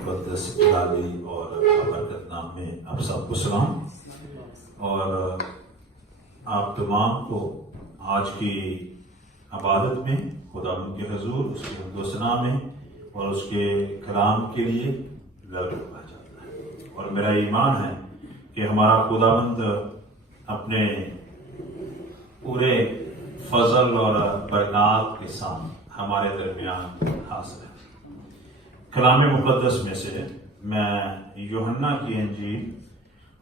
مقدس الہی اور برکت نام میں آپ سب کو سلام، اور آپ تمام کو آج کی عبادت میں خداوند کے حضور اس کے حمد و ثنا میں اور اس کے کلام کے لیے ویلکم کہا جاتا ہے۔ اور میرا ایمان ہے کہ ہمارا خداوند اپنے پورے فضل اور برکات کے ساتھ ہمارے درمیان حاضر ہے۔ کلام مقدس میں سے میں یوحنا کی انجیل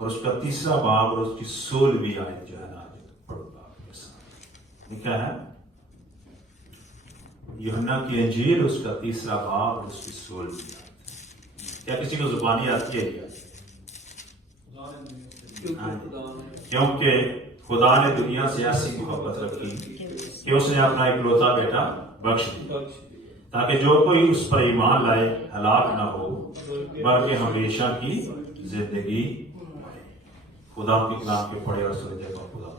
اور اس کا 3 باب اور اس کی 16ویں آیت جو ہے نا پڑھوں گا آپ کے ساتھ۔ لکھا ہے یوحنا کی انجیل اس کا 3 باب اور اس کی 16ویں آیت۔ کیا کسی کو زبانی آتی ہے؟ کیونکہ خدا نے دنیا سے ایسی محبت رکھی کہ اس نے اپنا اکلوتا بیٹا بخش دیا تاکہ جو کوئی اس پر ایمان لائے ہلاک نہ ہو بلکہ ہمیشہ کی زندگی پائے۔ خدا کے کلام کے پڑھے اور سمجھے گا خدا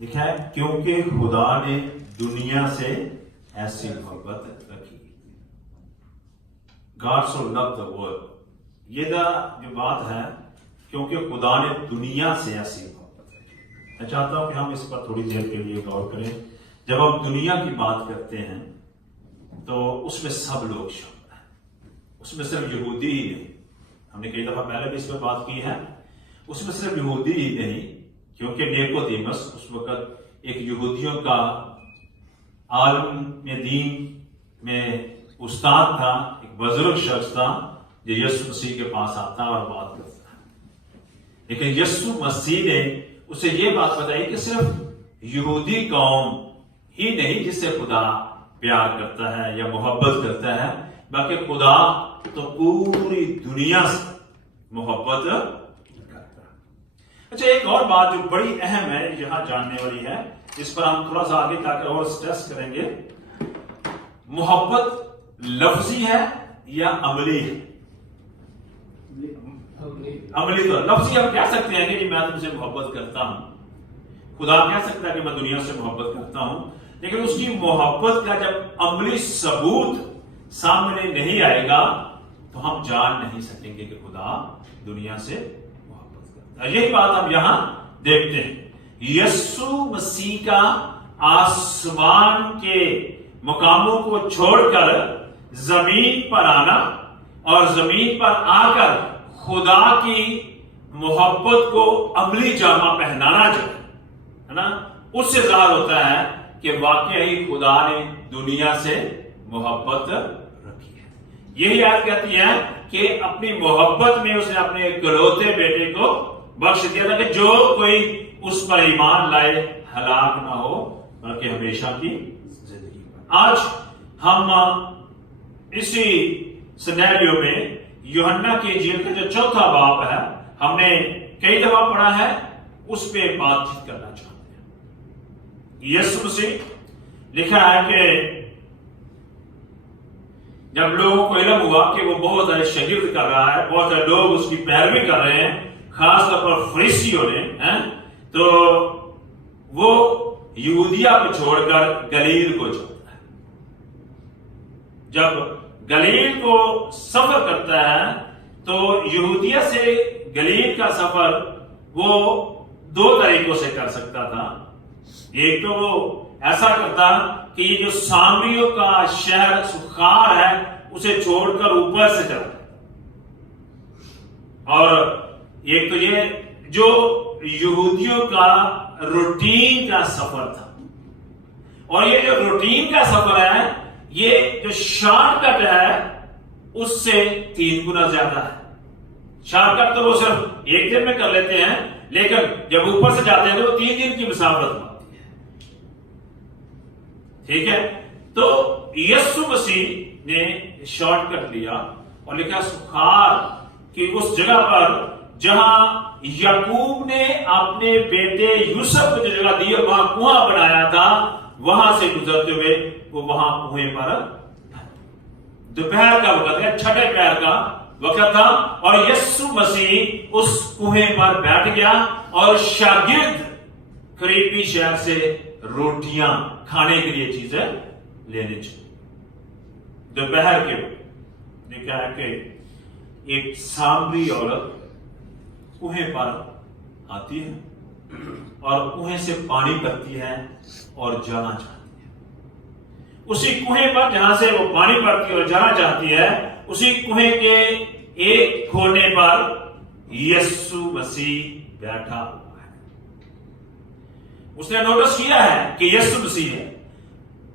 لکھا ہے کیونکہ خدا نے دنیا سے ایسی محبت رکھی۔ God so loved the world۔ یہ جو بات ہے کیونکہ خدا نے دنیا سے ایسی محبت رکھی۔ میں چاہتا ہوں کہ ہم اس پر تھوڑی دیر کے لیے غور کریں۔ جب ہم دنیا کی بات کرتے ہیں تو اس میں سب لوگ شامل ہیں، اس میں صرف یہودی ہی نہیں۔ ہم نے کئی دفعہ پہلے بھی اس پر بات کی ہے، اس میں صرف یہودی ہی نہیں، کیونکہ نیکودیمس اس وقت ایک یہودیوں کا عالم دین میں استاد تھا، ایک بزرگ شخص تھا جو یسوع مسیح کے پاس آتا اور بات کرتا ہے۔ لیکن یسوع مسیح نے اسے یہ بات بتائی کہ صرف یہودی قوم ہی نہیں جس سے خدا پیار کرتا ہے یا محبت کرتا ہے، بلکہ خدا تو پوری دنیا سے محبت کرتا ہے۔ اچھا، ایک اور بات جو بڑی اہم ہے یہاں جاننے والی ہے، جس پر ہم تھوڑا سا آگے تاکہ اور سٹریس کریں گے، محبت لفظی ہے یا عملی ہے؟ عملی تو لفظی ہم کہہ سکتے ہیں کہ میں تم سے محبت کرتا ہوں، خدا کہہ سکتا ہے کہ میں دنیا سے محبت کرتا ہوں، لیکن اس کی محبت کا جب عملی ثبوت سامنے نہیں آئے گا تو ہم جان نہیں سکیں گے کہ خدا دنیا سے محبت کرتا ہے۔ یہی بات ہم یہاں دیکھتے ہیں۔ یسوع مسیح کا آسمان کے مقاموں کو چھوڑ کر زمین پر آنا اور زمین پر آ کر خدا کی محبت کو عملی جامہ پہنانا جو ہے نا، اس سے ظاہر ہوتا ہے کہ واقعی خدا نے دنیا سے محبت رکھی ہے۔ یہی آیت کہتی ہے کہ اپنی محبت میں اس نے اپنے اکلوتے بیٹے کو بخش دیا تھا کہ جو کوئی اس پر ایمان لائے ہلاک نہ ہو بلکہ ہمیشہ کی زندگی پائے۔ آج ہم اسی سینیریو میں یوحنا کی انجیل کا جو 4 باب ہے، ہم نے کئی دفعہ پڑھا ہے، اس پہ بات چیت کرنا چاہتے ہیں۔ یسوع مسیح لکھا ہے کہ جب لوگوں کو علم ہوا کہ وہ بہت سارے شاگرد کر رہا ہے، بہت سارے لوگ اس کی پیروی کر رہے ہیں، خاص طور پر فریسیوں نے، تو وہ یہودیہ کو چھوڑ کر گلیل کو چلتا ہے۔ جب گلیل کو سفر کرتا ہے تو یہودیہ سے گلیل کا سفر وہ 2 طریقوں سے کر سکتا تھا۔ ایک تو وہ ایسا کرتا کہ یہ جو سامریوں کا شہر سخار ہے اسے چھوڑ کر اوپر سے چلتا، اور ایک تو یہ جو یہودیوں کا روٹین کا سفر تھا، اور یہ جو روٹین کا سفر ہے یہ جو شارٹ کٹ ہے اس سے 3 گنا زیادہ ہے۔ شارٹ کٹ تو وہ صرف 1 دن میں کر لیتے ہیں، لیکن جب اوپر سے جاتے ہیں تو وہ 3 دن کی مسافت ہوتی ہے۔ ٹھیک ہے، تو یسوع مسیح نے شارٹ کٹ لیا اور لکھا سخار کہ اس جگہ پر جہاں یعقوب نے اپنے بیٹے یوسف کو جو جگہ دی اور وہاں کنواں بنایا تھا، وہاں سے گزرتے ہوئے وہ وہاں کنویں پر دوپہر کا وقت ہے، 6 پہر کا وقت تھا، اور یسوع مسیح اس کنویں پر بیٹھ گیا اور شاگرد قریبی شہر سے روٹیاں کھانے کے لیے چیزیں لینے چاہیے۔ दोपहर के देखा है कि एक सामरी औरत कुएं पर आती है और कुएं से पानी भरती है और जाना चाहती है। उसी कुएं पर जहां से वो पानी भरती है और जाना चाहती है, उसी कुएं के एक कोने पर यीशु मसीह बैठा हुआ है। उसने नोटिस किया है कि यीशु मसीह है,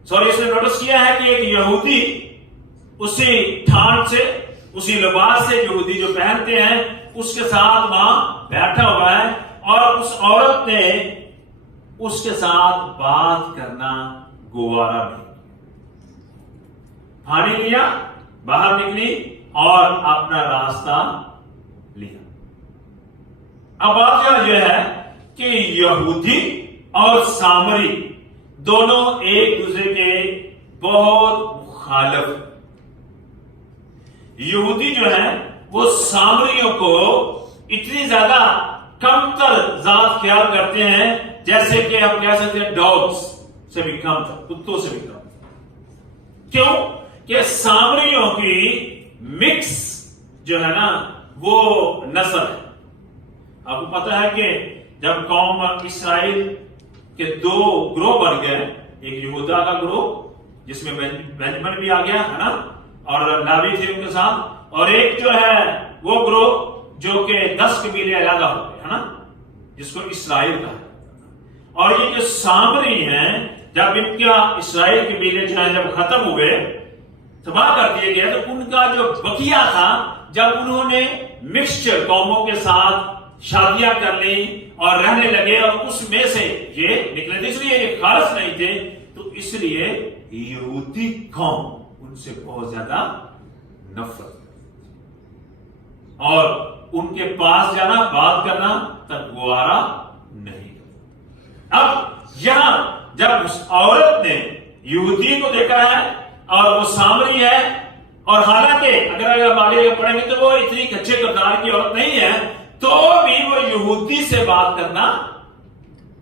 उसने नोटिस किया है कि एक यहूदी उसी ठान से, उसी लिबास से यहूदी जो पहनते हैं उसके साथ वहां बैठा हुआ है, और उस औरत ने उसके साथ बात करना गवारा नहीं। पानी लिया, बाहर निकली और अपना रास्ता लिया। अब बात यह है कि यहूदी और सामरी दोनों एक दूसरे के बहुत मुखालिफ। यहूदी जो है वो सामरियों को इतनी ज्यादा कमतर जात ख्याल करते हैं, जैसे कि हम कह सकते हैं डॉग्स से भी कम था, कुत्तों से भी कम था। क्यों? कि सामरियों की मिक्स जो है ना वो नस्ल है। आपको पता है कि जब कौम इसराइल के दो ग्रोह बन गए, एक यहूदा का ग्रोह जिसमें बेंजामिन भी आ गया है ना, और लावी थे उनके साथ, और एक जो है वो ग्रोह जो कि 10 कबीले अलग हो गए है ना, जिसको इसराइल कहा। और ये जो सामरी हैं, जब इनका इसराइल कबीले जो है जब खत्म हुए, तबाह कर दिए गए, तो उनका जो बकिया था, जब उन्होंने मिक्सचर कौमों के साथ शादियां कर ली और रहने लगे, और उसमें से ये निकले थे, इसलिए ये खालिस नहीं थे, तो इसलिए यहूदी कौम उनसे बहुत ज्यादा नफरत, और उनके पास जाना, बात करना तक गवारा नहीं। अब यहां जब उस औरत ने यहूदी को देखा है और वो सामरी है, और हालांकि अगर हम आगे पढ़ेंगे तो वो इतनी कच्चे किरदार की औरत नहीं है, तो भी वो यहूदी से बात करना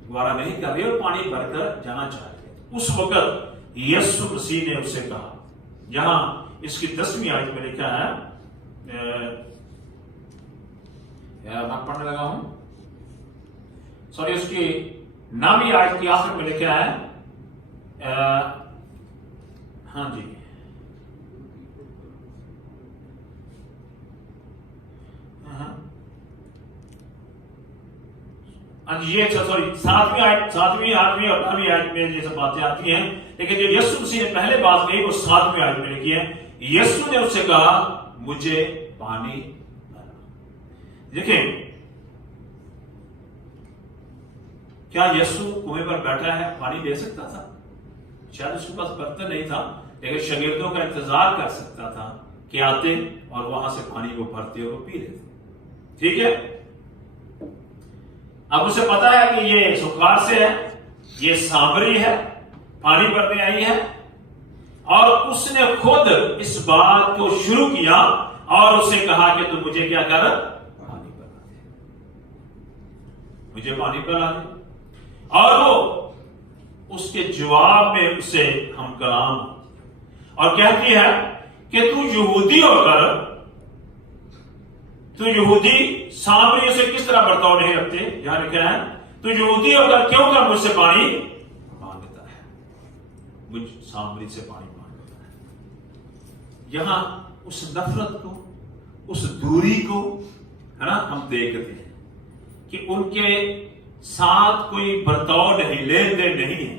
गवारा नहीं कर रही और पानी भरकर जाना चाहती है। उस वक्त यीशु मसीह ने उससे कहा, यहां इसकी 10वीं आयत में लिखा है, मैं पढ़ने लगा हूं, सॉरी, उसकी 9वीं आयत की आखिर में लिखा है, हाँ जी, ये सॉरी 7वीं, 8वीं और 9वीं आयत में ये सब बातें आती हैं, लेकिन जो यीशु मसीह ने पहले बात कही वो 7वीं आयत में लिखी है। यीशु ने उससे कहा, मुझे पानी पिला। देखिए, क्या यीशु कुएं पर बैठा है पानी दे सकता था? शायद उसके पास बर्तन नहीं था, लेकिन शागिर्दों का इंतजार कर सकता था कि आते और वहां से पानी को भरते और पी लेते। ठीक है, अब उसे पता है कि ये सुखार से है, ये सामरी है, पानी भरने आई है, और उसने खुद इस बात को शुरू किया और उससे कहा कि तू मुझे क्या कर, पानी पिला दे, मुझे पानी पिला दे। और वो उसके जवाब में उसे हम कलाम और कहती है कि तू यहूदी होकर, तू यहूदी सामरियों से किस तरह बर्ताव नहीं रखते। यहां लिखा है, तू यहूदी होकर क्यों कर मुझसे पानी मांगता है, मुझ सामरी से पानी मांगता है। यहां उस नफरत को, उस दूरी को है ना हम देखते हैं कि उनके साथ कोई बर्ताव नहीं, लेन देन नहीं है,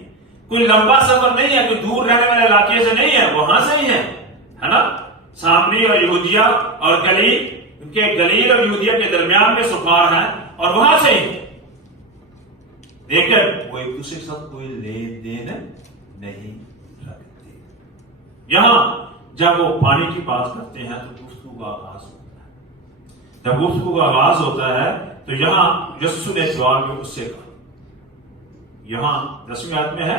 कोई लंबा सफर नहीं है, कोई दूर रहने वाले इलाके से नहीं है, वहां से ही है ना। सामरी और यहूदिया और गलील, उनके गलील और यहूदिया के दरमियान में सुखार है और वहां से ही, लेकिन वो एक दूसरे के साथ कोई लेन देन नहीं रखते। यहां जब वो पानी की बात करते हैं तो गुफ्तगू का आगाज होता है। जब गुफ्तगू का आगाज होता है तो यहां यीशु ने जवाब में उससे कहा, यहां 10वीं आयत में है,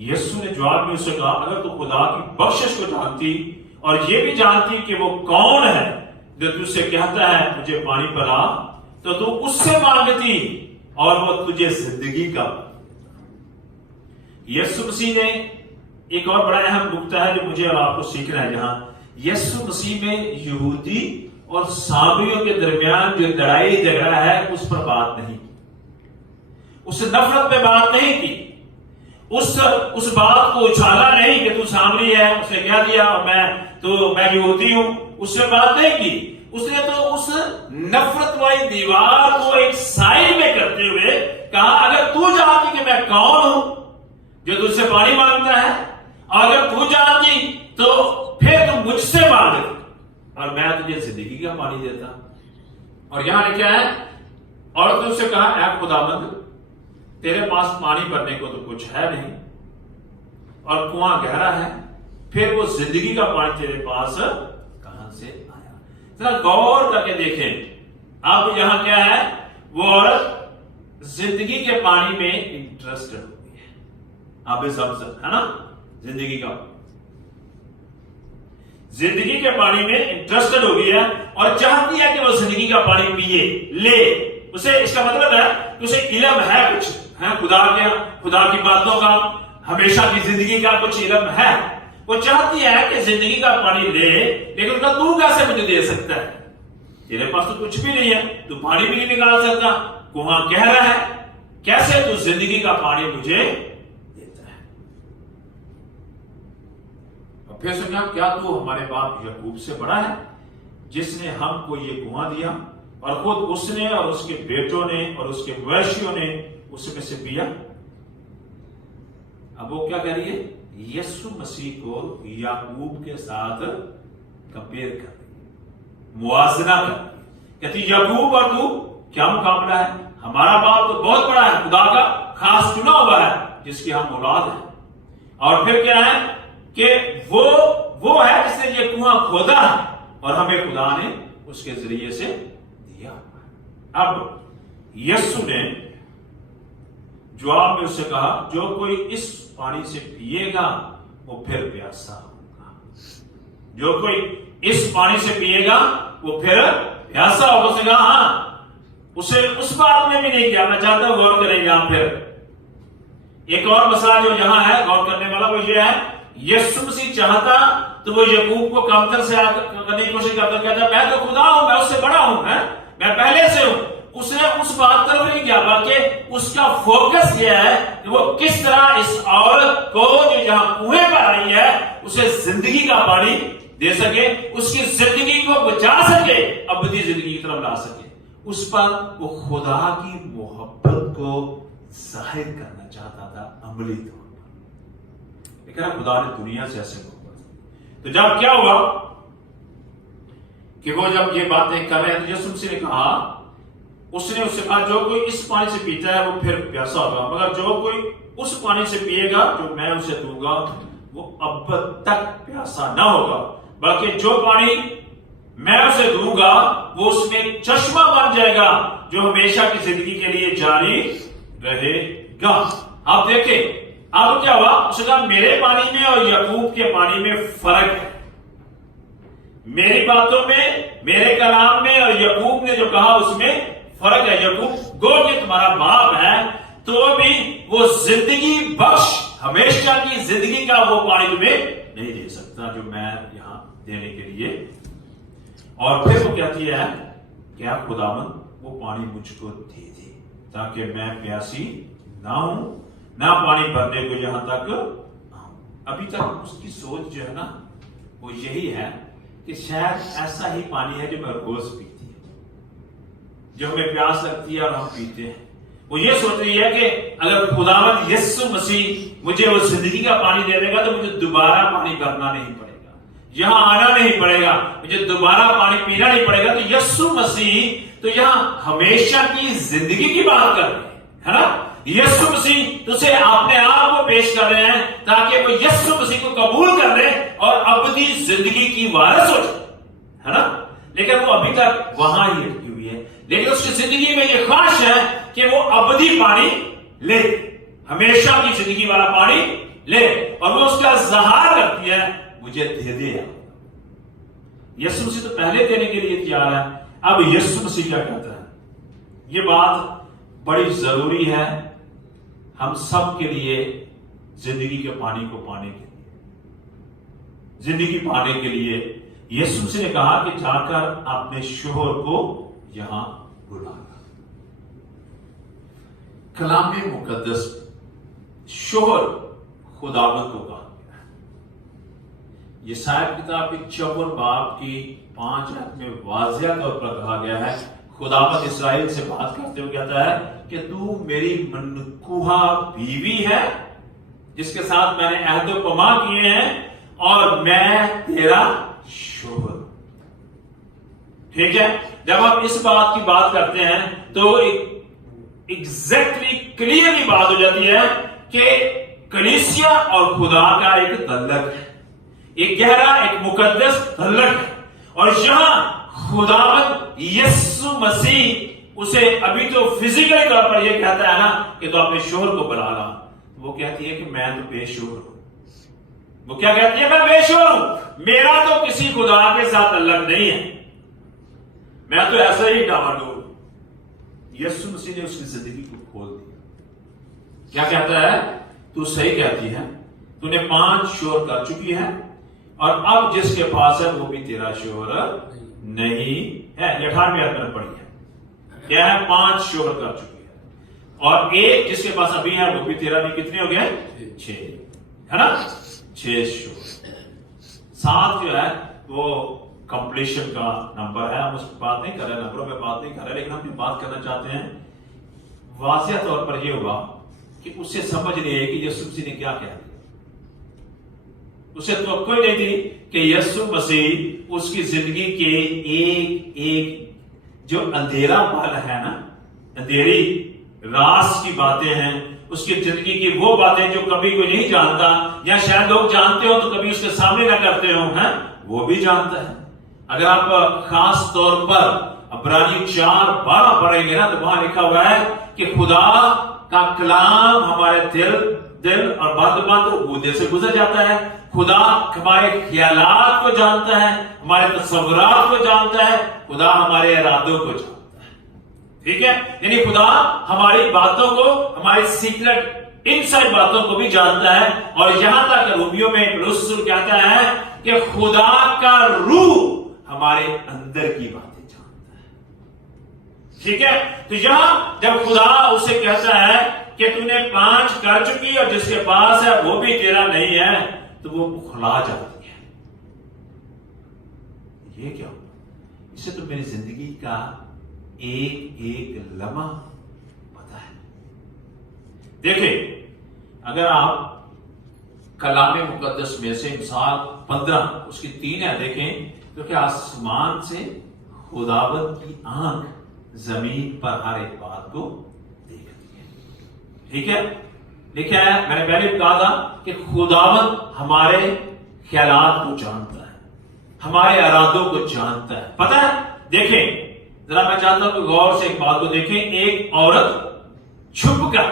यीशु ने जवाब में उससे कहा, अगर तू खुदा की बख्शिश को जानती और ये भी जानती कि वो कौन है जो तुझसे कहता है मुझे पानी पिला, तो तू उससे मांगती और वो तुझे जिंदगी का। यीशु मसीह ने ایک اور بڑا اہم نقطہ ہے جو مجھے اور آپ کو سیکھنا ہے، جہاں یسوع مسیح میں یہودی اور سامریوں کے درمیان جو لڑائی جھگڑا ہے اس پر بات نہیں کی، اس سے نفرت پہ بات نہیں کی، اس بات کو اچھالا نہیں کہ تو سامری ہے، اس نے کیا دیا اور میں یہودی ہوں، اس سے بات نہیں کی۔ اس نے تو اس نفرت والی دیوار کو ایک سائڈ میں کرتے ہوئے کہا اگر تو جانتی کہ میں کون ہوں جو تجھ سے پانی مانگتا ہے، اور اگر تو جانتی تو پھر تم مجھ سے مانگ اور میں تجھے زندگی کا پانی دیتا۔ اور یہاں کیا ہے، عورت نے اس سے کہا اے خداوند تیرے پاس پانی بھرنے کو تو کچھ ہے نہیں اور کنواں گہرا ہے، پھر وہ زندگی کا پانی تیرے پاس کہاں سے آیا؟ ذرا غور کر کے دیکھیں، اب یہاں کیا ہے، وہ عورت زندگی کے پانی میں انٹرسٹڈ ہو گئی ہے، آب زمزم ہے نا، زندگی کے پانی میں انٹرسٹڈ ہو گئی ہے اور چاہتی ہے کہ وہ زندگی کا پانی پیے لے۔ اسے اس کا مطلب ہے کہ اسے علم ہے، کچھ ہے خدا کی باتوں کا، ہمیشہ کی زندگی کا کچھ علم ہے، وہ چاہتی ہے کہ زندگی کا پانی لے، لیکن اس کا تو کیسے مجھے دے سکتا ہے؟ تیرے پاس تو کچھ بھی نہیں ہے، تو پانی بھی نہیں نکال سکتا، کنواں گہرا ہے، کیسے تو زندگی کا پانی مجھے دیتا ہے؟ اور پھر سمجھا کیا تو ہمارے باپ یعقوب سے بڑا ہے جس نے ہم کو یہ کنواں دیا اور خود اس نے اور اس کے بیٹوں نے اور اس کے مویشیوں نے اس میں سے پیا؟ اب وہ کیا کہہ رہی ہے؟ یسوع مسیح کو یعقوب کے ساتھ کمپیئر کر رہی ہے، موازنہ کر رہی ہے، کہتی یعقوب اور تو کیا مقابلہ ہے؟ ہمارا باپ تو بہت بڑا ہے، خدا کا خاص چنا ہوا ہے جس کی ہم اولاد ہیں۔ اور پھر کیا ہے کہ وہ ہے جس نے یہ کنواں کھودا ہے اور ہمیں خدا نے اس کے ذریعے سے دیا۔ اب یسوع نے جواب میں اس سے کہا جو کوئی اس پانی سے پیے گا وہ پھر پیاسا ہوگا، جو کوئی اس پانی سے پیے گا وہ پھر پیاسا ہوگا۔ اس نے کہا ہاں، اسے اس بات میں بھی نہیں کیا، میں چاہتا ہوں غور کریں یہاں پھر ایک اور مسئلہ جو یہاں ہے غور کرنے والا، وہ یہ ہے یسوع مسیح چاہتا تو وہ یعقوب کو کمتر سے کرنے کی کوشش کرتا، کہتا میں تو خدا ہوں، میں اس سے بڑا ہوں، میں پہلے سے ہوں۔ اس نے اس بات طرف نہیں کیا، بلکہ اس کا فوکس یہ ہے کہ وہ کس طرح اس عورت کو جو یہاں کنویں پر آئی ہے اسے زندگی کا پانی دے سکے، اس کی زندگی کو بچا سکے، ابدی زندگی کی طرف لا سکے۔ اس پر وہ خدا کی محبت کو ظاہر کرنا چاہتا تھا عملی طور پر، لیکن خدا نے دنیا سے ایسے محبت۔ تو جب کیا ہوا کہ وہ جب یہ باتیں کر رہے ہیں تو یسوع مسیح نے کہا، اس نے اس سے کہا جو کوئی اس پانی سے پیتا ہے وہ پھر پیاسا ہوگا، مگر جو کوئی اس پانی سے پیے گا جو میں اسے دوں گا وہ اب تک پیاسا نہ ہوگا، بلکہ جو پانی میں اسے دوں گا وہ اس میں چشمہ بن جائے گا جو ہمیشہ کی زندگی کے لیے جاری رہے گا۔ آپ دیکھیں اب کیا ہوا، اس نے کہا میرے پانی میں اور یعقوب کے پانی میں فرق ہے، میری باتوں میں، میرے کلام میں اور یعقوب نے جو کہا اس میں فرق ہے۔ یعقوب گو کہ تمہارا باپ ہے تو بھی وہ زندگی بخش ہمیشہ کی زندگی کا وہ پانی تمہیں نہیں دے سکتا جو میں یہاں دینے کے لیے۔ اور پھر وہ کہتی ہے کہ آپ خداوند وہ پانی مجھ کو دے دے تاکہ میں پیاسی نہ ہوں، نہ پانی بھرنے کو یہاں تک آؤں۔ ابھی تک اس کی سوچ جو ہے نا وہ یہی ہے کہ شاید ایسا ہی پانی ہے جو میں روز پیتی ہے، جو ہمیں پیاس لگتی ہے اور ہم پیتے ہیں۔ وہ یہ سوچ رہی ہے کہ اگر خداوند یسوع مسیح مجھے وہ زندگی کا پانی دے دے گا تو مجھے دوبارہ پانی بھرنا نہیں پڑے گا، یہاں آنا نہیں پڑے گا، مجھے دوبارہ پانی پینا نہیں پڑے گا۔ تو یسوع مسیح تو یہاں ہمیشہ کی زندگی کی بات کر رہے ہیں، ہے نا؟ یسوع مسیح تو سے اپنے آپ کو پیش کر رہے ہیں تاکہ وہ یسوع مسیح کو قبول کر لیں اور ابدی زندگی کی وارث ہو جائے، ہے نا؟ لیکن وہ ابھی تک وہاں ہی اٹکی ہوئی ہے، لیکن اس کی زندگی میں یہ خواہش ہے کہ وہ ابدی پانی لے، ہمیشہ کی زندگی والا پانی لے، اور وہ اس کا اظہار کرتی ہے مجھے دے دے۔ یسوع مسیح تو پہلے دینے کے لیے تیار ہے، اب یسوع مسیح کیا کہتا ہے؟ یہ بات بڑی ضروری ہے ہم سب کے لیے، زندگی کے پانی کو پانے کے لیے۔ जिंदगी पाने के लिए यीशु मसीह ने कहा कि जाकर अपने शोहर को यहां बुलाना। कलाम मुकद्दस शोहर खुदावंद को कहा गया है। यशायाह किताब की 54 बाब की 5 आयत में वाज़िया तौर पर कहा गया है, खुदावंद इस्राएल से बात करते हुए कहता है कि तू मेरी मनकुहा बीवी है जिसके साथ मैंने अहद-ओ-पमा किए हैं और मैं तेरा शोहर। ठीक है, जब आप इस बात की बात करते हैं तो एग्जैक्टली क्लियरली बात हो जाती है कि कलीसिया और खुदा का एक तल्लक है, एक गहरा, एक मुकद्दस तल्लक है। और यहां खुदावंद यीशु मसीह उसे अभी तो फिजिकली तौर पर यह कहता है ना कि तो अपने शोहर को बुलाना। वो कहती है कि मैं तो बेशोहर हूं। वो क्या कहती है? मैं बेशोहर हूं, मेरा तो किसी खुदा के साथ तल्लक नहीं है, मैं तो ऐसा ही डामाडोल। यीशु मसीह ने उसकी जिंदगी को खोल दिया। क्या कहता है? तू सही कहती है, तूने 5 शोहर कर चुकी है और अब जिसके पास है वो भी तेरा शोहर नहीं है। 18वें आयत में पढ़ी है, क्या है? 5 शोहर कर चुकी है और एक जिसके पास अभी है वो भी तेरा नहीं। कितने हो गए? 6, है ना? 6 शोहर। 7 जो है वो कंप्लीशन का नंबर है, हम उस पर बात नहीं कर रहे, नंबरों पे बात नहीं कर रहे, लेकिन हम जो बात करना चाहते हैं वाज़िया तौर पर यह होगा कि उसे समझ नहीं है कि यीशु मसीह ने क्या कह दिया। उसे तो कोई नहीं थी कि यीशु मसीह उसकी जिंदगी के एक एक जो अंधेरा पल है ना, अंधेरी रास की बातें हैं, उसकी जिंदगी की वो बातें जो कभी कोई नहीं जानता या शायद लोग जानते हो तो कभी उसके सामने ना करते हो, हैं वो भी जानता है। अगर आप खास तौर पर इब्रानी 4:12 पढ़ेंगे ना तो वहां लिखा हुआ है कि खुदा का कलाम हमारे दिल और बंद गूदे से गुजर जाता है। खुदा हमारे ख्यालात को जानता है, हमारे तस्वुरात को जानता है, खुदा हमारे इरादों को जानता है। ठीक है, यानी खुदा हमारी बातों को, हमारी सीक्रेट इनसाइड बातों को भी जानता है। और यहां तक रोमियो में रसूल कहता है कि खुदा का रूह हमारे अंदर की बातें जानता है। ठीक है, तो यहां जब खुदा उसे कहता है कि तूने 5 कर चुकी और जिसके पास है वो भी तेरा नहीं है, तो वो खुला जाती है। ये क्या हुआ? इससे तो मेरी जिंदगी का एक एक लम्हा पता है। देखिए, अगर आप कलाम मुकद्दस में से मिसाल 15 उसकी 3 है देखें, क्योंकि आसमान से खुदावंद की आंख जमीन पर हर एक बात को देखती है। ठीक है, लिखा है, मैंने पहले कहा था कि खुदावंद हमारे ख्यालात को जानता है, हमारे इरादों को जानता है, पता है। देखें जरा, मैं चाहता हूं कि गौर से एक बात को देखें। एक औरत छुपकर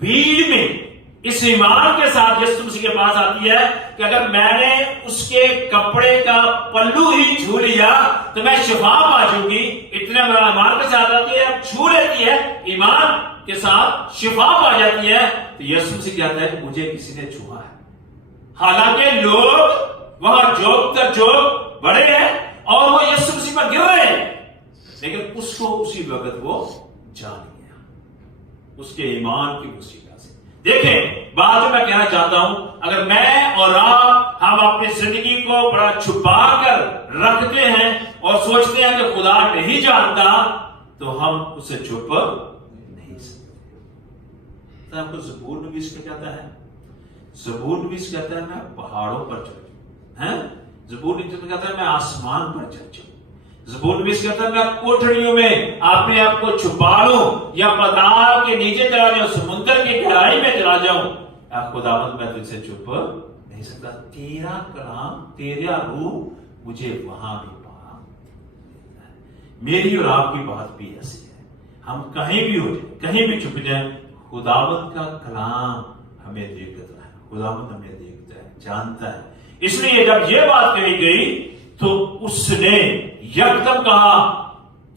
भीड़ में इस ईमान के साथ यीशु मसीह के पास आती है कि अगर मैंने उसके कपड़े का पल्लू ही छू लिया तो मैं शिफा पा जाऊंगी। इतने बड़ा ईमान के साथ आती है, छू लेती है, ईमान के साथ शिफा पा जाती है। तो यीशु मसीह कहता है कि मुझे किसी ने छुआ है। हालांकि लोग वहां जोक तर जोक बड़े हैं और वो यीशु मसीह पर गिर रहे हैं, लेकिन उसको उसी वक्त वो जान गया उसके ईमान की मुसीबत से। देखें, बात जो मैं कहना चाहता हूं, अगर मैं और आप हम अपनी जिंदगी को बड़ा छुपा कर रखते हैं और सोचते हैं कि खुदा नहीं जानता, तो हम उसे छुप नहीं सकते। तो आपको ज़बूर नबीस क्या कहता है? ज़बूर नबीस कहता है मैं पहाड़ों पर चढ़ जाऊं, ज़बूर नबीस कहता है मैं आसमान पर चढ़ जाऊं। ज़बूर नबीस कहता है मैं कोठरियों में अपने आप को छुपा लूं या पताल के नीचे चला जाऊं, समुद्र की गहराई में चला जाऊं, खुदावंद मैं तुझसे छुप नहीं सकता। तेरा कलाम, तेरा रूह मुझे वहां भी पा देता है। मेरी और आपकी बात भी ऐसी है, हम कहीं भी हो जाए, कहीं भी छुप जाए, खुदावंद का कलाम हमें देखता है, खुदावंद हमें देखता है, जानता है। इसलिए जब यह बात कही गई तो उसने यकदम कहा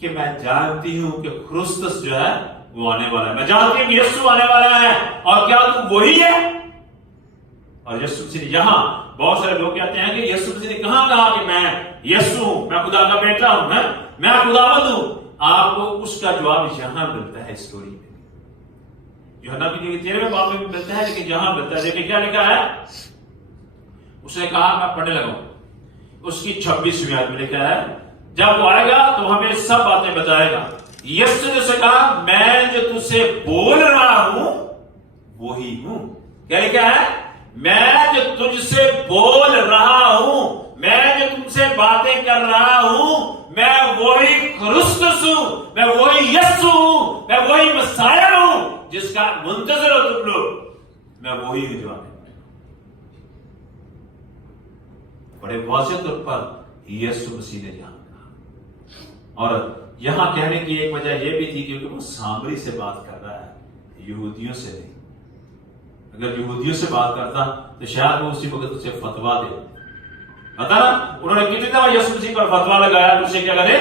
कि मैं जानती हूं कि क्रिस्तुस जो है वो आने वाला है, मैं जानती हूं कि यीशु आने वाला है, और क्या तू वही है? اور یسوع مسیح نے یہاں بہت سارے لوگ کہتے ہیں کہ یسوع مسیح نے کہاں کہا کہ میں یسوع ہوں، میں خدا کا بیٹا ہوں، میں خداوند ہوں؟ آپ کو اس کا جواب یہاں ملتا ہے اسٹوری میں، یوحنا کی 13ویں باب میں ملتا ہے، لیکن یہاں ملتا ہے۔ دیکھیں کیا لکھا ہے، اس نے کہا، میں پڑھنے لگا ہوں، اس کی 26ویں آیت میں لکھا ہے، جب وہ آئے گا تو ہمیں سب باتیں بتائے گا۔ یسوع نے کہا، میں جو تجھ سے بول رہا ہوں وہی ہوں۔ کیا لکھا ہے؟ میں جو تجھ سے بول رہا ہوں، میں جو تم سے باتیں کر رہا ہوں، میں وہی کرسٹس ہوں، میں وہی یسوع ہوں، میں وہی مسیح ہوں جس کا منتظر ہو تم لوگ، میں وہی ہوں جو آنے والا۔ بڑے واضح طور پر یسوع مسیح نے یہاں کہا، اور یہاں کہنے کی ایک وجہ یہ بھی تھی کیونکہ وہ سامری سے بات کر رہا ہے، یہودیوں سے نہیں۔ اگر یہودیوں سے بات کرتا تو شاید وہ اسی وقت اسے فتوا دے، پتا نا انہوں نے کتنی دفعہ یسوع مسیح پر فتوا لگایا، اسے کیا کرے،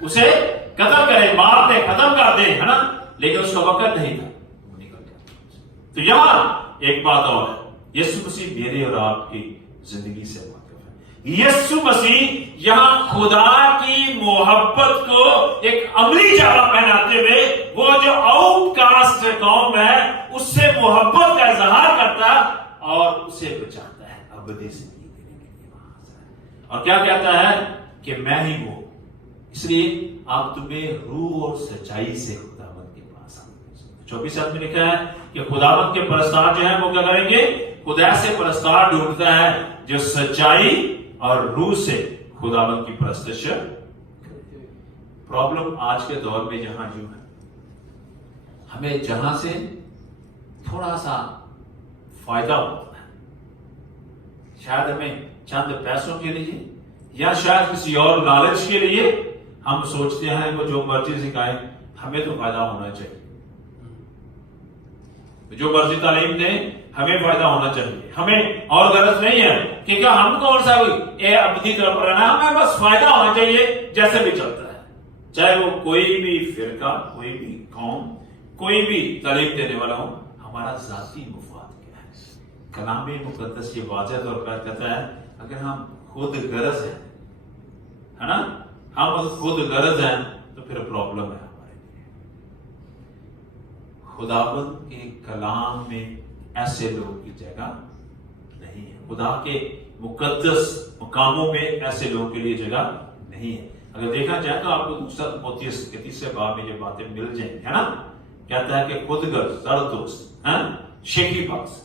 اسے قتل کرے، مار دے، ختم کر دے، ہے نا، لیکن اس کا وقت نہیں تھا، وہ نکل گیا۔ تو یہاں ایک بات اور ہے، یسوع مسیح میرے اور آپ کی زندگی سے واقف ہے۔ یسوع مسیح یہاں خدا کی محبت کو ایک عملی جامہ پہناتے ہوئے وہ جو آؤٹ کاسٹ قوم ہے اس سے محبت کا اظہار کرتا اور اسے بچاتا ہے ابدی زندگی دینے کے لیے وہاں سے۔ اور کیا کہتا ہے کہ میں ہی وہ، اس لیے آپ تمہیں روح اور سچائی سے خداوند کے پاس آؤ۔ 24 میں لکھا ہے کہ خداوند کے پرستار جو ہیں وہ کیا کریں گے، خدا سے پرستار ڈھونڈتا ہے جو سچائی اور روح سے خداوند کی پرستش۔ پرابلم آج کے دور میں یہاں جو ہے، ہمیں جہاں سے تھوڑا سا فائدہ ہوتا ہے، شاید ہمیں چند پیسوں کے لیے یا شاید کسی اور لالچ کے لیے ہم سوچتے ہیں کہ جو مرضی سکھائیں ہمیں تو فائدہ ہونا چاہیے، جو مرضی تعلیم دیں ہمیں فائدہ ہونا چاہیے، ہمیں اور غرض نہیں ہے کہ کیا ہم کون سا ابدی طرف پر رہنا، ہمیں بس فائدہ ہونا چاہیے جیسے بھی چلتا ہے، چاہے وہ کوئی بھی فرقہ، کوئی بھی قوم، کوئی بھی تعلیم دینے والا ہو، ہمارا ذاتی مفاد کیا ہے۔ کلام مقدس یہ واضح طور پر کہتا ہے اگر ہم خود غرض ہیں، ہے نا، ہم خود غرض ہیں تو پھر پرابلم ہے ہمارے لیے۔ خداوند کے کلام میں ایسے لوگ کی جگہ نہیں ہے، خدا کے مقدس مقاموں میں ایسے لوگوں کے لیے جگہ نہیں ہے۔ اگر دیکھا جائے تو آپ کو دوسرا 33 باب میں یہ باتیں مل جائیں گی، ہے نا، کہتا ہے کہ خود غرض، زردوست، شیخی باز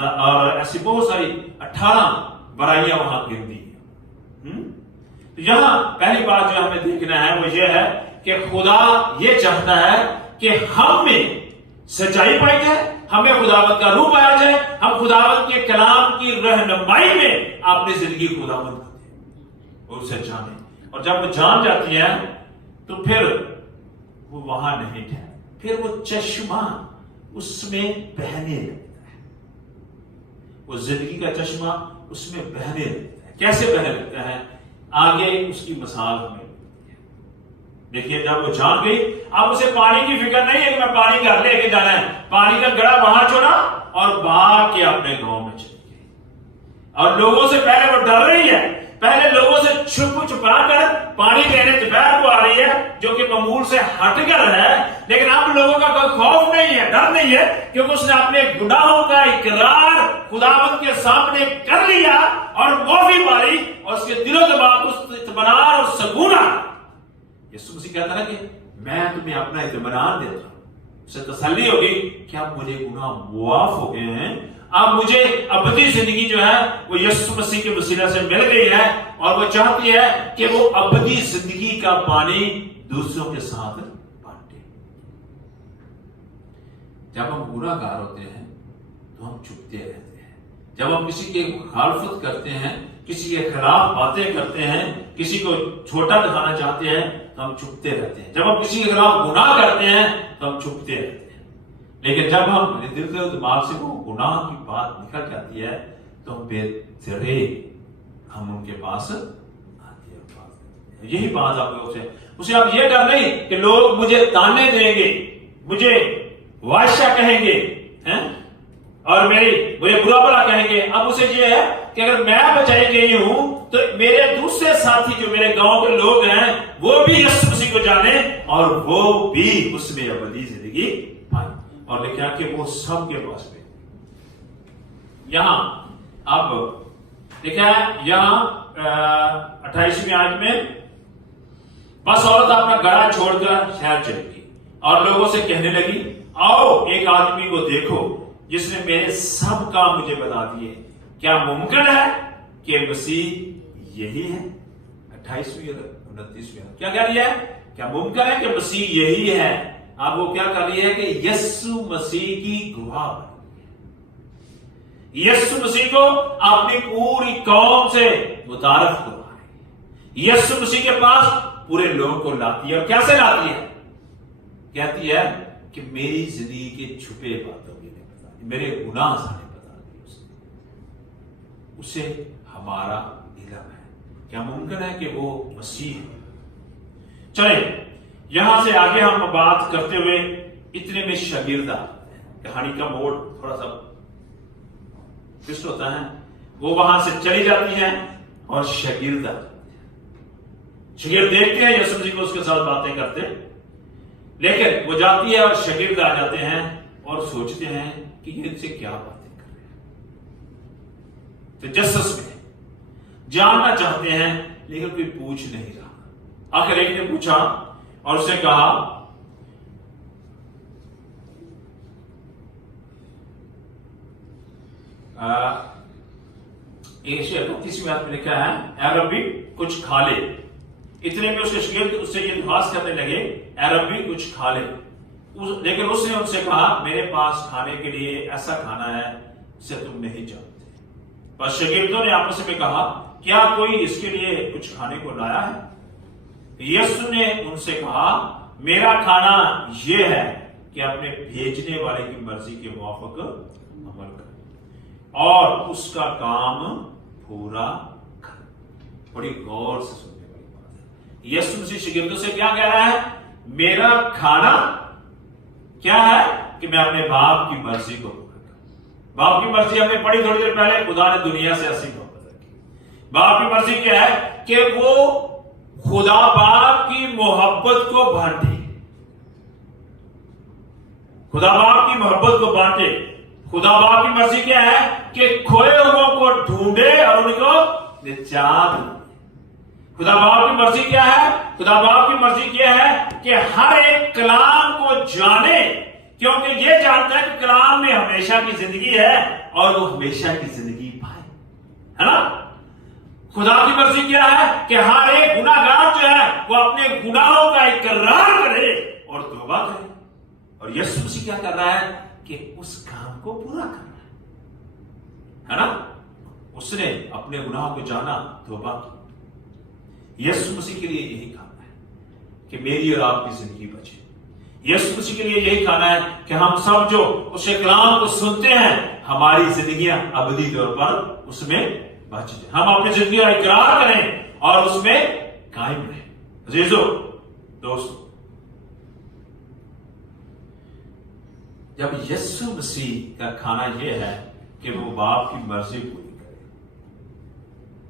اور ایسی بہت ساری 18 برائیاں وہاں گن دی ہیں۔ یہاں پہلی بات جو ہمیں دیکھنا ہے وہ یہ ہے کہ خدا یہ چاہتا ہے کہ ہم میں سچائی پائی جائے، ہمیں خداوند کا روح پایا جائے، ہم خداوند کے کلام کی رہنمائی میں اپنی زندگی خداوند کو دیں اور اسے جانیں، اور جب وہ جان جاتی ہے تو پھر وہ وہاں نہیں ٹھہرے، پھر وہ چشمہ اس میں بہنے لگتا ہے، وہ زندگی کا چشمہ اس میں بہنے لگتا ہے۔ کیسے بہنے لگتا ہے؟ آگے اس کی مثال ہمیں ملتی ہے۔ دیکھیے جب وہ جان گئی، اب اسے پانی کی فکر نہیں ہے کہ میں پانی گھر لے کے جانا ہے، پانی کا گڑا وہاں چھوڑا اور بھاگ کے اپنے گاؤں میں چلی گئی، اور لوگوں سے پہلے وہ ڈر رہی ہے، پہلے لوگوں سے چھپا کر پانی لینے دوپہر کو آ رہی ہے جو کہ معمول سے ہٹ کر ہے، لیکن اب لوگوں کا کوئی خوف نہیں ہے، ڈر نہیں ہے، کیونکہ اس نے اپنے گناہوں کا اقرار خداوند کے سامنے کر لیا اور معافی پائی، اور اس کے دل و دماغ کو اطمینان اور سکون آ گیا۔ یسوع مسیح کہتا ہے کہ میں تمہیں اپنا اطمینان دیتا ہوں، اسے تسلی ہوگی کہ اب مجھے گناہ معاف ہو گئے ہیں، اب مجھے ابدی زندگی جو ہے وہ یسوع مسیح کے وسیلہ سے مل گئی ہے، اور وہ چاہتی ہے کہ وہ ابدی زندگی کا پانی دوسروں کے ساتھ بانٹے۔ جب ہم گناہ گار ہوتے ہیں تو ہم چھپتے رہتے ہیں، جب ہم کسی کی مخالفت کرتے ہیں، کسی کے خلاف باتیں کرتے ہیں، کسی کو چھوٹا دکھانا چاہتے ہیں تو ہم چھپتے رہتے ہیں، جب ہم کسی کے خلاف گناہ کرتے ہیں تو ہم چھپتے رہتے ہیں، لیکن جب ہم دل و دماغ سے وہ گناہ کی بات نکل جاتی ہے تو ہم بے درے ہم ان کے پاس آتے ہیں۔ یہی بات آپ لوگوں سے، اسے اب یہ ڈر نہیں کہ لوگ مجھے تانے دیں گے، مجھے واشا کہیں گے، और मुझे बुरा भला कहेंगे। अब उसे ये है कि अगर मैं बचाई गई हूं तो मेरे दूसरे साथी जो मेरे गांव के लोग हैं वो भी यीशु मसीह को जाने और वो भी उसमें अबदी जिंदगी पाए। और लिखा कि वो सबके पास में यहां अब लिखा है यहां 28वीं आयत में, बस औरत अपना गड़ा छोड़कर शहर चली और लोगों से कहने लगी, आओ एक आदमी को देखो जिसने मेरे सब काम मुझे बता दिए। क्या मुमकिन है कि मसीह यही है? 28वीं और 29वीं क्या कह रही है? क्या मुमकिन है कि मसीह यही है? अब वो क्या कर रही है कि यीशु मसीह की गवाह बनी, यीशु मसीह को अपनी पूरी कौम से मुतारफ करवा रही है। यीशु मसीह के पास पूरे लोगों को लाती है। और कैसे लाती है? कहती है कि मेरी जिंदगी के छुपे बातों के लिए बता दी, मेरे गुनाह सारे बता दिए उसे हमारा इल्म है। क्या मुमकिन है कि वो मसीह है? चले यहां से आगे हम बात करते हुए इतने में शागिर्दा, कहानी का मोड़ थोड़ा सा ट्विस्ट होता है, वो वहां से चली जाती है और शागिर्द देखते हैं यीशु मसीह को उसके साथ बातें करते, लेकिन वो जाती है और शागिर्द आ जाते हैं और सोचते हैं कि ये इनसे क्या बातें कर रहे हैं। तजस्सुस में जानना चाहते हैं लेकिन कोई पूछ नहीं रहा। आखिर एक ने पूछा और उसने कहा, तीसवीं आयत में लिखा है, ऐ रब्बी कुछ खा ले। इतने में उसके शागिर्द उससे ये दुआस करने लगे, ऐ रब्बी कुछ खा ले। लेकिन उसने उनसे कहा, मेरे पास खाने के लिए ऐसा खाना है जिसे तुम नहीं जानते। पर शागिर्दों ने आपस में कहा, क्या कोई इसके लिए कुछ खाने को लाया है? यीशु ने उनसे कहा, मेरा खाना यह है कि अपने भेजने वाले की मर्जी के मुआफिक अमल करें और उसका काम पूरा करें। बड़ी गौर से सुनने वाली बात है। यीशु मसीह शागिर्दों से क्या कह रहा है? मेरा खाना क्या है कि मैं अपने बाप की मर्जी को पूरा करूं। बाप की मर्जी हमने पढ़ी थोड़ी देर पहले, खुदा ने दुनिया से ऐसी मोहब्बत रखी। बाप की मर्जी क्या है कि वो खुदा बाप की मोहब्बत को बांटे, खुदा बाप की मोहब्बत को बांटे। खुदा बाप की मर्जी क्या है कि खोए हुओं को ढूंढे और उनको निजात दे। खुदा बाप की मर्जी क्या है? खुदा बाप की मर्जी क्या है कि हर एक कलाम को जाने, क्योंकि ये जानता है कि कलाम में हमेशा की जिंदगी है और वो हमेशा की जिंदगी पाए, है ना। खुदा की मर्जी क्या है कि हर एक गुनाहगार जो है वो अपने गुनाहों का इकरार करे और तौबा करे। और यीशु मसीह क्या कर रहा है कि उस काम को पूरा करना है ना। उसने अपने गुनाहों को जाना, तौबा की। यीशु मसीह के लिए यही खाना है कि मेरी और आपकी जिंदगी बचे। यीशु मसीह के लिए यही खाना है कि हम सब जो उस कलाम को सुनते हैं, हमारी जिंदगियां अबदी तौर पर उसमें बच जाए। हम अपनी जिंदगी का इकरार करें और उसमें कायम रहें। अजीजों, दोस्तों, जब यीशु मसीह का खाना यह है कि वो बाप की मर्जी पूरी करे,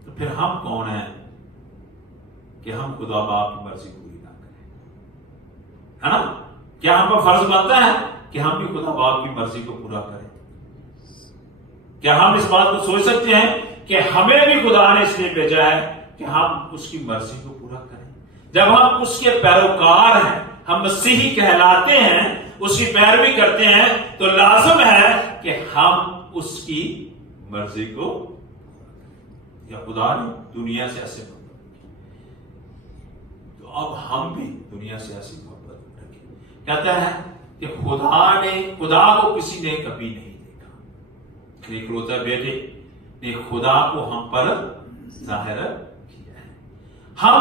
तो फिर हम कौन हैं कि हम खुदा बाप की मर्जी पूरी ना करें, है ना। क्या हम पर फर्ज बनता है कि हम भी खुदा बाप की मर्जी को पूरा करें? क्या हम इस बात को सोच सकते हैं कि हमें भी खुदा ने इसलिए भेजा है कि हम उसकी मर्जी को पूरा करें? जब हम उसके पैरोकार हैं, हम मसीही कहलाते हैं, उसकी पैरवी करते हैं, तो लाजिम है कि हम उसकी मर्जी को, या खुदा ने दुनिया से ऐसे मोहब्बत की, तो अब हम भी दुनिया से ऐसी मोहब्बत रखें। कहता है कि खुदा को किसी ने कभी नहीं देखा, इकलौते बेटे ने खुदा को हम पर जाहिर किया है। हम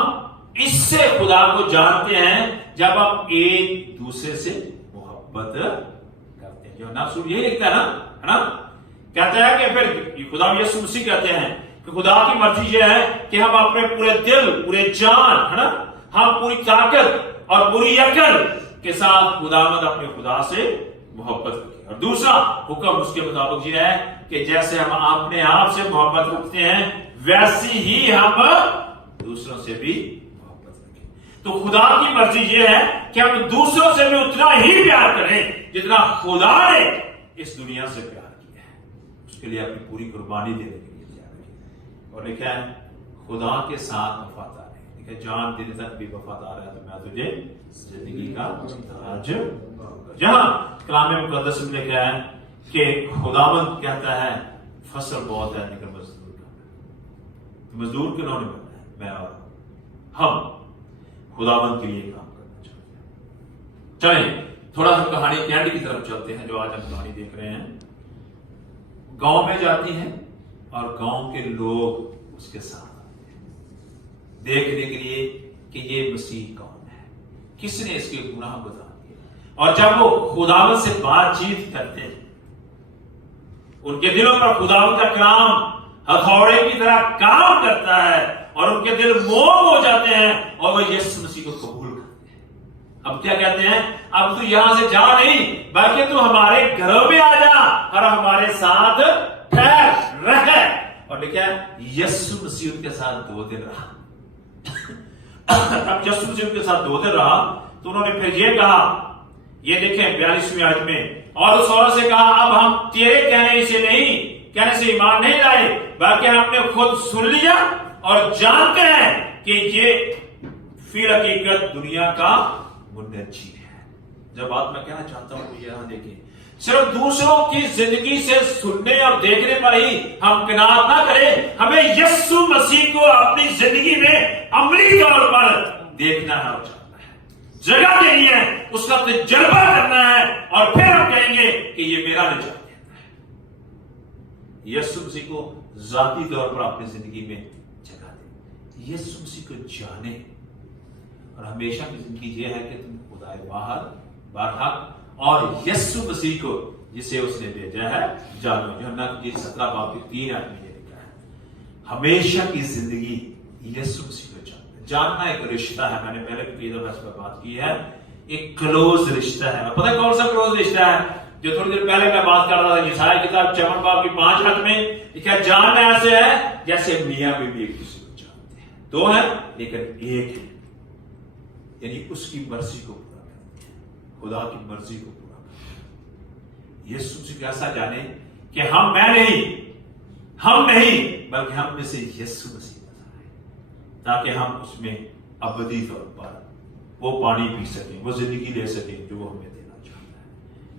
इससे खुदा को जानते हैं जब हम एक दूसरे से मोहब्बत करते हैं। जो नासूर यही लिखता है ना, कहता है कि फिर खुदा यीशु मसीह कहते हैं कि खुदा की मर्जी यह है कि हम अपने पूरे दिल, पूरे जान, है ना, हम पूरी ताकत और पूरी अकल के साथ खुदावंद अपने खुदा से मोहब्बत करें। सके। और दूसरा हुक्म उसके मुताबिक ये है कि जैसे हम अपने आप से मोहब्बत रखते हैं वैसी ही हम दूसरों से भी मोहब्बत रखें। तो खुदा की मर्जी ये है कि हम दूसरों से भी उतना ही प्यार करें जितना खुदा ने इस दुनिया से प्यार किया है, उसके लिए अपनी पूरी कुर्बानी देने के लिए तैयार है। और लिखा है खुदा के साथ वफादार है, लिखा है जान देने तक भी वफादार है तो मैं तुझे जिंदगी का ताज दूंगा। जहां कलाम मुकद्दस में लिखा है कि खुदावंद कहता है फसल बहुत है लेकिन मजदूर कम है, तो मजदूर किन्होंने बनना है? मैं और हम खुदावंद के लिए काम करना चाहते हैं। चलिए थोड़ा हम कहानी एंड की तरफ चलते हैं। जो आज हम कहानी देख रहे हैं गांव में जाती है और गांव के लोग उसके साथ आते हैं देखने के लिए कि ये मसीह कौन है, किसने इसके गुनाह बता दिए। और जब वो खुदावंद से बातचीत करते हैं उनके दिलों पर खुदावंद का कलाम हथौड़े की तरह काम करता है और उनके दिल मोम हो जाते हैं और वो यीशु मसीह को कबूल करते हैं। अब क्या कहते हैं, अब तू यहां से जा नहीं बल्कि तू हमारे घरों में आ जा और हमारे साथ ठहर रह। और लिखा है यीशु मसीह उनके साथ 2 दिन रहा। अब यीशु मसीह उनके साथ 2 दिन रहा तो उन्होंने फिर ये कहा, ये देखें 42वीं आयत में, और उस औरत से कहा अब हम तेरे कहने से ईमान नहीं लाए बल्कि हमने खुद सुन लिया और जानते हैं कि ये फिर हकीकत दुनिया का मुनज्जी है। जब बात मैं कहना चाहता हूं तो यहां देखिए, सिर्फ दूसरों की जिंदगी से सुनने और देखने पर ही हम किनार ना करें, हमें यीशु मसीह को अपनी जिंदगी में अमली तौर पर देखना है, जगह देनी है, उसका तजर्बा करना है और फिर हम कहेंगे कि ये मेरा निजात देता है। यीशु मसीह को जाती तौर पर अपनी जिंदगी में जगह दे, यीशु मसीह को जाने। और हमेशा की जिंदगी ये है कि तुम खुदाए बाहर और यीशु मसीह को जिसे उसने भेजा है जानो। यूहन्ना की 17 बाब की 3 आयत में लिखा है हमेशा की जिंदगी यीशु मसीह को जानना एक रिश्ता है। मैंने पहले भी कई दफा इस पर बात की है, एक क्लोज रिश्ता है। पता है कौन सा क्लोज रिश्ता है? जो थोड़ी देर पहले मैं बात कर रहा था यशायाह किताब 54 बाब की 5 आयत में लिखा, जानना ऐसे है जैसे मियां बीवी एक दूसरे को जानते हैं, 2 है लेकिन एक है, यानी उसकी मर्जी को पूरा करते हैं, खुदा की मर्जी को पूरा करते हैं। यीशु मसीह को ऐसा जाने कि हम नहीं बल्कि हम में से यीशु मसीह, ताकि हम उसमें अबदी तौर पर वो पानी पी सकें, वो जिंदगी ले सकें जो वो हमें देना चाहता है।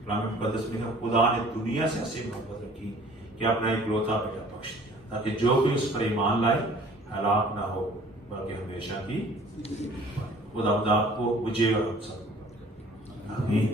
कलाम मुकद्दस में खुदा ने दुनिया से ऐसी मोहब्बत रखी कि अपना इकलौता बेटा बख्श दिया ताकि जो भी उस पर ईमान लाए हलाक ना हो बल्कि हमेशा की। खुदा आपको मुझे और हम सब आमीन।